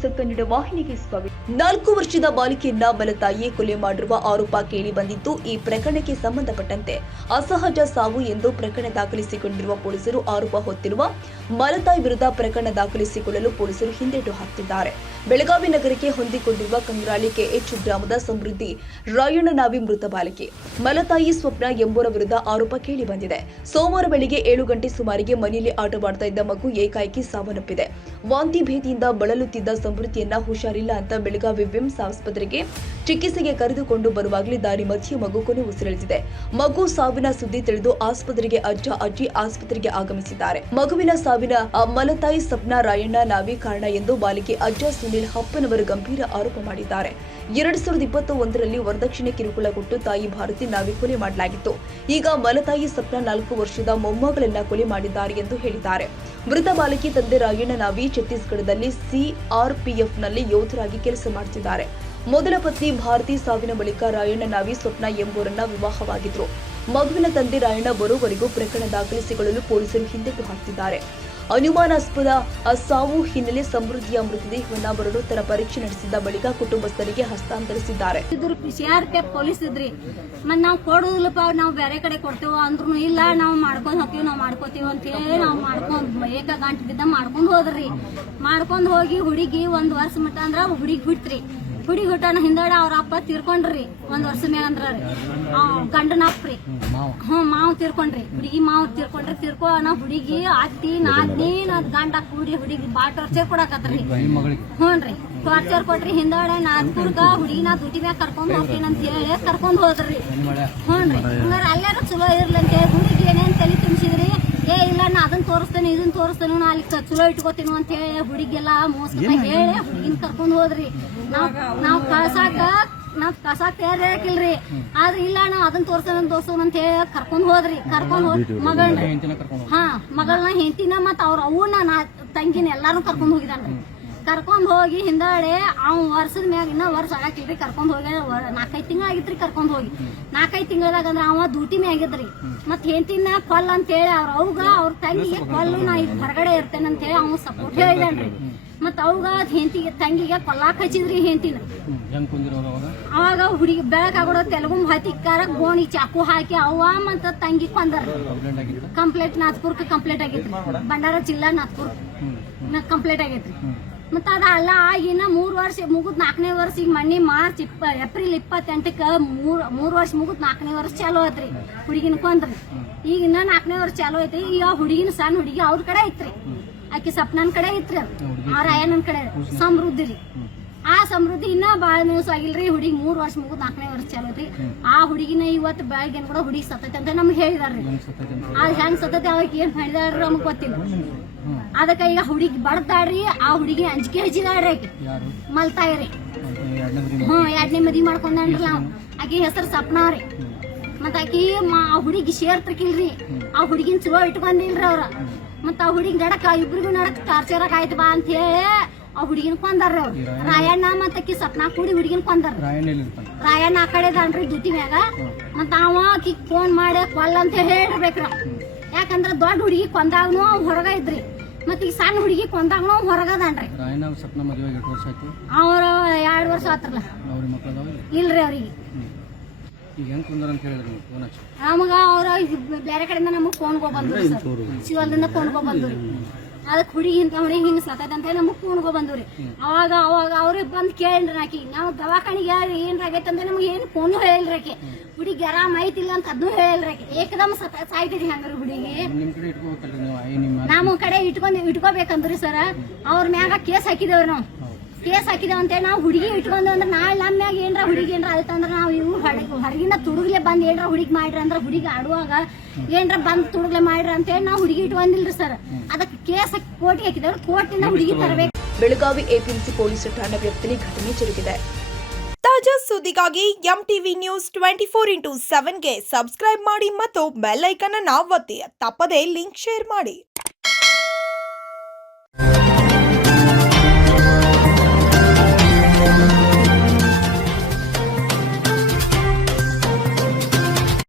ಹೊಸ ಕನ್ನಡ ವಾಹಿನಿಗೆ ಸ್ವಾಗತ. 4 ವರ್ಷದ ಬಾಲಿಕೆಯನ್ನ ಬಲತಾಯಿಯೇ ಕೊಲೆ ಮಾಡಿರುವ ಆರೋಪ ಕೇಳಿ ಬಂದಿದ್ದು, ಈ ಪ್ರಕರಣಕ್ಕೆ ಸಂಬಂಧಪಟ್ಟಂತೆ ಅಸಹಜ ಸಾವು ಎಂದು ಪ್ರಕರಣ ದಾಖಲಿಸಿಕೊಂಡಿರುವ ಪೊಲೀಸರು ಆರೋಪ ಹೊತ್ತಿರುವ ಮಲತಾಯಿ ವಿರುದ್ಧ ಪ್ರಕರಣ ದಾಖಲಿಸಿಕೊಳ್ಳಲು ಪೊಲೀಸರು ಹಿಂದೇಟು ಹಾಕ್ತಿದ್ದಾರೆ. ಬೆಳಗಾವಿ ನಗರಕ್ಕೆ ಹೊಂದಿಕೊಂಡಿರುವ ಕಂಗ್ರಾಳಿ ಕೆಎಚ್ ಗ್ರಾಮದ ಸಮೃದ್ಧಿ ರಾಯಣ್ಣನಾವಿ ಮೃತ ಬಾಲಿಕೆ ಮಲತಾಯಿ ಸ್ವಪ್ನ ಎಂಬುವರ ವಿರುದ್ಧ ಆರೋಪ ಕೇಳಿ ಬಂದಿದೆ. ಸೋಮವಾರ ಬೆಳಿಗ್ಗೆ 7 ಗಂಟೆ ಸುಮಾರಿಗೆ ಮನೆಯಲ್ಲಿ ಆಟವಾಡ್ತಾ ಇದ್ದ ಮಗು ಏಕಾಏಕಿ ಸಾವನ್ನಪ್ಪಿದೆ. ವಾಂತಿ ಭೇದಿಯಿಂದ ಬಳಲುತ್ತಿದ್ದ ಸಮೃದ್ಧಿಯನ್ನ ಹುಷಾರಿಲ್ಲ ಅಂತ ಬೆಳಗಾವಿ ವಿಮ್ಸ್ ಆಸ್ಪತ್ರೆಗೆ ಚಿಕಿತ್ಸೆಗೆ ಕರೆದುಕೊಂಡು ಬರುವಾಗಲೇ ದಾರಿ ಮಧ್ಯೆ ಮಗು ಕೊನೆ ಉಸಿರೆಳೆದಿದೆ. ಮಗು ಸಾವಿನ ಸುದ್ದಿ ತಿಳಿದು ಆಸ್ಪತ್ರೆಗೆ ಅಜ್ಜಿ ಆಸ್ಪತ್ರೆಗೆ ಆಗಮಿಸಿದ್ದಾರೆ. ಮಗುವಿನ ಸಾವಿನ ಮಲತಾಯಿ ಸ್ವಪ್ನ ರಾಯಣ್ಣ ನಾವಿ ಕಾರಣ ಎಂದು ಬಾಲಿಕೆ ಅಜ್ಜ ಸುನಿಲ್ ಹಪ್ಪನವರು ಗಂಭೀರ ಆರೋಪ ಮಾಡಿದ್ದಾರೆ. 2021ರಲ್ಲಿ ವರದಕ್ಷಿಣೆ ಕಿರುಕುಳ ಕೊಟ್ಟು ತಾಯಿ ಭಾರತಿ ನಾವಿ ಕೊಲೆ ಮಾಡಲಾಗಿತ್ತು. ಈಗ ಮಲತಾಯಿ ಸ್ವಪ್ನ 4 ವರ್ಷದ ಮೊಮ್ಮಗಳನ್ನ ಕೊಲೆ ಮಾಡಿದ್ದಾರೆ ಎಂದು ಹೇಳಿದ್ದಾರೆ. ಮೃತ ಬಾಲಕಿ ತಂದೆ ರಾಯಣ್ಣ ನಾವಿ ಛತ್ತೀಸ್ಗಢದಲ್ಲಿ ಸಿಆರ್ಪಿಎಫ್ನಲ್ಲಿ ಯೋಧರಾಗಿ ಕೆಲಸ ಮಾಡುತ್ತಿದ್ದಾರೆ. ಮೊದಲ ಪತ್ನಿ ಭಾರತಿ ಸಾವಿನ ಬಳಿಕ ರಾಯಣ್ಣ ನಾವಿ ಸ್ವಪ್ನ ಎಂಬುವರನ್ನ ವಿವಾಹವಾಗಿದ್ರು. ಮಗುವಿನ ತಂದೆ ರಾಯಣ್ಣ ಬರೋವರೆಗೂ ಪ್ರಕರಣ ದಾಖಲಿಸಿಕೊಳ್ಳಲು ಪೊಲೀಸರು ಹಿಂದೇಟು ಹಾಕ್ತಿದ್ದಾರೆ. ಅನುಮಾನಾಸ್ಪದ ಸಾವು ಹಿನ್ನೆಲೆ ಸಮೃದ್ಧಿಯ ಮೃತದೇಹವನ್ನ ಮರಣೋತ್ತರ ಪರೀಕ್ಷೆ ನಡೆಸಿದ ಬಳಿಕ ಕುಟುಂಬಸ್ಥರಿಗೆ ಹಸ್ತಾಂತರಿಸಿದ್ದಾರೆ. ಸಿಆರ್ಪಿಎಫ್ ಪೊಲೀಸ್ ಇದ್ರಿ ಮತ್ ನಾವ್ ಕೊಡುದಿಲ್ಲಪ್ಪ, ನಾವ್ ಬೇರೆ ಕಡೆ ಕೊಡ್ತೇವ ಅಂದ್ರೂ ಇಲ್ಲ, ನಾವ್ ಮಾಡ್ಕೊಂಡ್ ಹೋಗ್ತೀವಿ, ನಾವ್ ಮಾಡ್ಕೋತೀವಿ ಅಂತ ಹೇಳಿ ನಾವ್ ಮಾಡ್ಕೊಂಡ್ ಏಕ ಗಂಟೆ ಬಿದ್ದ ಮಾಡ್ಕೊಂಡ್ ಹೋದ್ರಿ. ಮಾಡ್ಕೊಂಡ್ ಹೋಗಿ ಹುಡುಗಿ 1 ವರ್ಷ ಮಟ್ಟ ಅಂದ್ರ ಹುಡುಗಿ ಬಿಟ್ರಿ. ಹುಡುಗಿ ಹುಟ್ಟನ ಹಿಂದಡೆ ಅವ್ರ ಅಪ್ಪ ತೀರ್ಕೊಂಡ್ರಿ 1 ವರ್ಷ ಮ್ಯಾಗ ಅಂದ್ರ ಗಂಡನ ಅಪ್ಪ್ರಿ ಮಾವ್ ತೀರ್ಕೊಂಡ್ರಿ. ಹುಡುಗಿ ಮಾವ್ ತೀರ್ಕೊಂಡ್ರಿ. ಹುಡುಗಿ ಅತ್ತಿ ನಾದ್ನಿ ಗಂಡ ಕೂಡಿ ಹುಡುಗಿ ಬಾ ಟಾರ್ಚರ್ ಕೊಡಕತ್ರಿ. ಹ್ಞೂನ್ರಿ ಟಾರ್ಚರ್ ಕೊಟ್ರಿ. ಹಿಂದಡೆ ನಾದ್ಪುರ್ಗ ಹುಡುಗಿನ ದುಡ್ಡಿ ಮ್ಯಾಗ ಕರ್ಕೊಂಡ್ ಹೋಗ್ತೀನಿ ಅಂತ ಹೇಳಿ ಕರ್ಕೊಂಡ್ ಹೋದ್ರಿ. ಹ್ಞೂನ್ರಿ ಹಂಗಾರ ಅಲ್ಲಾರು ಚಲೋ ಇರ್ಲಂತೆ. ಹುಡುಗಿ ಏನೇನ್ ತಲೆ ತುಂಬಿಸಿದ್ರಿ, ಇಲ್ಲ ನಾ ಅದನ್ನ ತೋರಿಸ್ತೇನೆ ಇದನ್ನ ತೋರಿಸ್ತೇನೆ, ನಾ ಅಲ್ಲಿ ಚಲೋ ಇಟ್ಕೋತೀನಿ ಅಂತ ಹೇಳಿ ಹುಡುಗಿಗೆಲ್ಲ ಮೋಸ ಹೇಳಿ ಹುಡುಗಿನ ಕರ್ಕೊಂಡ್ ಹೋದ್ರಿ. ನಾವ್ ಕಳ್ಸಾಕ ತಯಾರಿಲ್ರಿ. ಆದ್ರೆ ಇಲ್ಲ ನಾವ್ ಅದನ್ನ ತೋರ್ಸೋಣ ಅಂತ ಹೇಳಿ ಕರ್ಕೊಂಡ್ ಹೋದ್ರಿ. ಕರ್ಕೊಂಡ್ ಹೋಗಿ ಮಗಳನ್ನ ಹೆಂಡತಿನ ಮತ್ ಅವ್ರ ಅವನ್ನ ತಂಗಿನ ಎಲ್ಲಾರು ಕರ್ಕೊಂಡ್ ಹೋಗಿದಾನ್ರಿ. ಕರ್ಕೊಂಡ್ ಹೋಗಿ ಹಿಂದಡೆ ವರ್ಷದ ಮ್ಯಾಗ ಇನ್ನ ವರ್ಷ ಆಗತ್ತಿಲ್ರಿ. ಕರ್ಕೊಂಡ್ ಹೋಗಿ 4-5 ತಿಂಗಳ ಆಗಿತ್ರಿ. ಕರ್ಕೊಂಡ್ ಹೋಗಿ 4-5 ತಿಂಗಳದಾಗ ಅಂದ್ರ ಅವ ಡ್ಯೂಟಿ ಮ್ಯಾಗಿದ್ರಿ. ಮತ್ ಹೆಂಡತಿನ ಕೊಲ್ಲ ಅಂತ ಹೇಳಿ ಅವ್ರ ತಂಗಿಗೆ ಕೊಲ್ಲು, ನಾ ಈಗ ಹೊರಗಡೆ ಇರ್ತೇನೆ ಅಂತ ಹೇಳಿ ಅವ್ ಸಪೋರ್ಟ್ ಹೇಳಿದಾನ್ರಿ. ಮತ್ ಅವಾಗ ತಂಗಿಗೆ ಕೊಲ್ಲಾಕ್ ಹಚ್ಚಿದ್ರಿ ಹೆಂಡತಿನ. ಅವಾಗ ಹುಡುಗಿ ಬೆಳಕಾಗೋಡ ತೆಲುಗು ಹತ್ತಿಕ್ಕಾರ ಗೋಣಿ ಚಾಕು ಹಾಕಿ ಅವ್ವ ಮತ್ತ ತಂಗಿ ಕೊಂದರ್. ಕಂಪ್ಲೇಂಟ್ ನಾಥ್ಪುರ್ಕ್ ಕಂಪ್ಲೇಂಟ್ ಆಗೈತ್ರಿ. ಭಂಡಾರ ಜಿಲ್ಲಾ ನಾಥ್ಪುರ್ ಕಂಪ್ಲೇಂಟ್ ಆಗೈತ್ರಿ. ಮತ್ತ ಅದ ಅಲ್ಲ ಆಗಿನ 3 ವರ್ಷ ಮುಗುದ್ 4ನೇ ವರ್ಷ. ಈಗ ಮಣ್ಣಿ ಮಾರ್ಚ್ ಏಪ್ರಿಲ್ 28ಕ್ಕ 3 ವರ್ಷ ಮುಗುದ್ 4ನೇ ವರ್ಷ ಚಾಲೂ ಐತ್ರಿ. ಹುಡುಗಿನ ಕೊಂದ್ರಿ. ಈಗ ಇನ್ನ 4ನೇ ವರ್ಷ ಚಾಲೂ ಐತ್ರಿ. ಈಗ ಹುಡುಗಿನ ಸಣ್ಣ ಹುಡುಗಿ ಅವ್ರ ಕಡೆ ಐತ್ರಿ. ಆಕಿ ಸಪ್ನನ್ ಕಡೆ ಐತ್ರಿ. ಆ ರಾಯಣ್ಣನ ಕಡೆ ಸಮೃದ್ಧಿ ರೀ. ಆ ಸಮೃದ್ಧಿ ಇನ್ನ ಬಾಳ ದಿವಸ ಆಗಿಲ್ರಿ. ಹುಡುಗಿ 3 ವರ್ಷ ಮುಗುದ್ 4ನೇ ವರ್ಷ ಚಾಲೂ ಐತಿ. ಆ ಹುಡುಗಿನ ಇವತ್ತು ಬೆಳಗ್ಗೆ ಕೂಡ ಹುಡುಗಿ ಸತ್ತೈತಿ ಅಂತ ನಮ್ಗೆ ಹೇಳಿದಾರ್ರಿ. ಅದ್ ಹೆಂಗ್ ಸತ್ತೈತಿ ಅವಾಗ ಏನ್ ಹೇಳಿದಾರ ನಮಗ್ ಗೊತ್ತಿಲ್ಲ. ಅದಕ್ಕ ಈಗ ಹುಡುಗಿ ಬಡ್ದಾಡ್ರಿ. ಆ ಹುಡುಗಿ ಅಂಜಿಕೆ ಹಚ್ಚಿದಾಡ್ರಿ. ಆಕಿ ಮಲ್ತಾಯಿ ರೀ. 2ನೇ ಮದ್ವಿ ಮಾಡ್ಕೊಂಡ್ರಿ ನಾವ್. ಆಕಿ ಹೆಸರು ಸಪ್ನಾ ರೀ. ಮತ್ತ ಆಕಿ ಆ ಹುಡುಗಿ ಶೇರ್ ತಕಿಲ್ರಿ. ಆ ಹುಡುಗಿನ ಚಲೋ ಇಟ್ಕೊಂಡಿಲ್ರಿ ಅವ್ರ. ಮತ್ತ ಆ ಹುಡುಗಿ ನಡಕ ಇಬ್ರಿಗೂ ನಡಕ್ ಟಾರ್ಚರ್ ಆಯ್ತು ಬಾ ಅಂತ ಹೇಳಿ ಆ ಹುಡುಗಿನ ಕೊಂದಾರ್ರಿ ಅವ್ರು. ರಾಯಣ್ಣ ಮತ್ತಕಿ ಸಪ್ನಾ ಕೂಡಿ ಹುಡುಗಿನ ಕೊಂದಾರ. ರಾಯಣ್ಣ ಆ ಕಡೆ ಅದಾನ್ರಿ ಡ್ಯೂಟಿ ಮ್ಯಾಗ. ಮತ್ತ ಅವ ಆಕಿ ಫೋನ್ ಮಾಡಿ ಕೊಲ್ಲ ಅಂತ ಹೇಳಿರ್ಬೇಕ್ರಿ. ಯಾಕಂದ್ರ ದೊಡ್ಡ ಹುಡುಗಿ ಕೊಂದಾಗ್ನು ಹೊರಗ ಇದ್ರಿ. ಮತ್ತ ಈಗ ಸಣ್ಣ ಹುಡುಗಿ ಕೊಂದಾಗ್ನು ಹೊರಗದಾನ್ರಿ. ಅವ್ರ 2 ವರ್ಷ ಆತ್ರಲ್ಲ. ಇಲ್ರಿ ಅವ್ರಿಗೆ ನಮಗ ಅವ್ರ ಬೇರೆ ಕಡೆಯಿಂದ ನಮಗ್ ಫೋನ್ ಬಂದ್ರಿ. ಶಿವಲ್ದಿಂದ ಫೋನ್ ಬಂದ್ರಿ. ಅದಕ್ಕೆ ಹುಡುಗಿ ಹಿಂಗ ಸತ್ತೈತೆ ಅಂತ ನಮಗ್ ಫೋನ್ ಬಂದ್ರಿ. ಅವಾಗ ಅವ್ರಿಗೆ ಬಂದ್ ಕೇಳ್ರಿ. ಆಕಿ ನಾವು ದವಾಖಾನಿಗೆ ಏನ್ರ ಆಗೈತೆ ಅಂತ ನಮ್ಗೆ ಏನ್ ಫೋನ್ ಹೇಳಿಲ್ರಿ. ಆಕಿ ಹುಡುಗಿ ಆರಾಮ್ ಐತಿಲ್ಲ ಅಂತ ಅದನ್ನು ಹೇಳಿಲ್ರಿ. ಆಕಿ ಏಕದಮ್ ಸಾಯ್ತಿದ್ರಿ. ಹಂಗಾರ ಹುಡುಗಿ ನಮ್ಮ ಕಡೆ ಇಟ್ಕೋಬೇಕಂದ್ರಿ ಸರ್. ಅವ್ರ ಮ್ಯಾಗ ಕೇಸ್ ಹಾಕಿದೇವ್ರಿ. ನಾವು ಕೇಸ್ ಹಾಕಿದೇವ್ ಅಂತೇಳಿ ನಾವು ಹುಡುಗಿ ಇಟ್ಕೊಂಡ್ವಿ ಅಂದ್ರೆ ನಾಳೆ ನಮ್ಮ ಮ್ಯಾಗ ಏನ್ರ ಹುಡುಗಿ ಏನ್ರ ಆಯ್ತಂದ್ರ ನಾವು ಇವು ಹೊರಗಿನ ತುಡುಗ್ಲೆ ಬಂದ್ ಏನ್ರ ಹುಡುಗಿ ಮಾಡ್ರಿ ಅಂದ್ರ ಹುಡುಗಿ ಆಡುವಾಗ ಏನ್ರ ಬಂದ್ ತುಡುಗ್ಲೆ ಮಾಡ್ರಿ ಅಂತೇಳಿ ನಾವು ಹುಡುಗಿ ಇಟ್ಕೊಂಡಿಲ್ರಿ ಸರ್. ಅದಕ್ಕೆ ಕೇಸ್ ಕೋರ್ಟಿಗೆ ಹಾಕಿದೇವ್ರಿ. ಕೋರ್ಟಿಂದ ಹುಡುಗಿ ತರಬೇಕು. ಬೆಳಗಾವಿ ಎಪಿಎಂಸಿ ಪೊಲೀಸ್ ಠಾಣಾ ವ್ಯಾಪ್ತಿಯಲ್ಲಿ ಘಟನೆ ಜರುಗಿದೆ. ತಾಜಾ ಸುದ್ದಿಗಾಗಿ ಎಂಟಿವಿ ನ್ಯೂಸ್ 24x7ಗೆ ಸಬ್ಸ್ಕ್ರೈಬ್ ಮಾಡಿ ಮತ್ತು ಬೆಲ್ ಐಕಾನ್ ಅನ್ನು ಒತ್ತಿ. ತಪ್ಪದೇ ಲಿಂಕ್ ಶೇರ್ ಮಾಡಿ.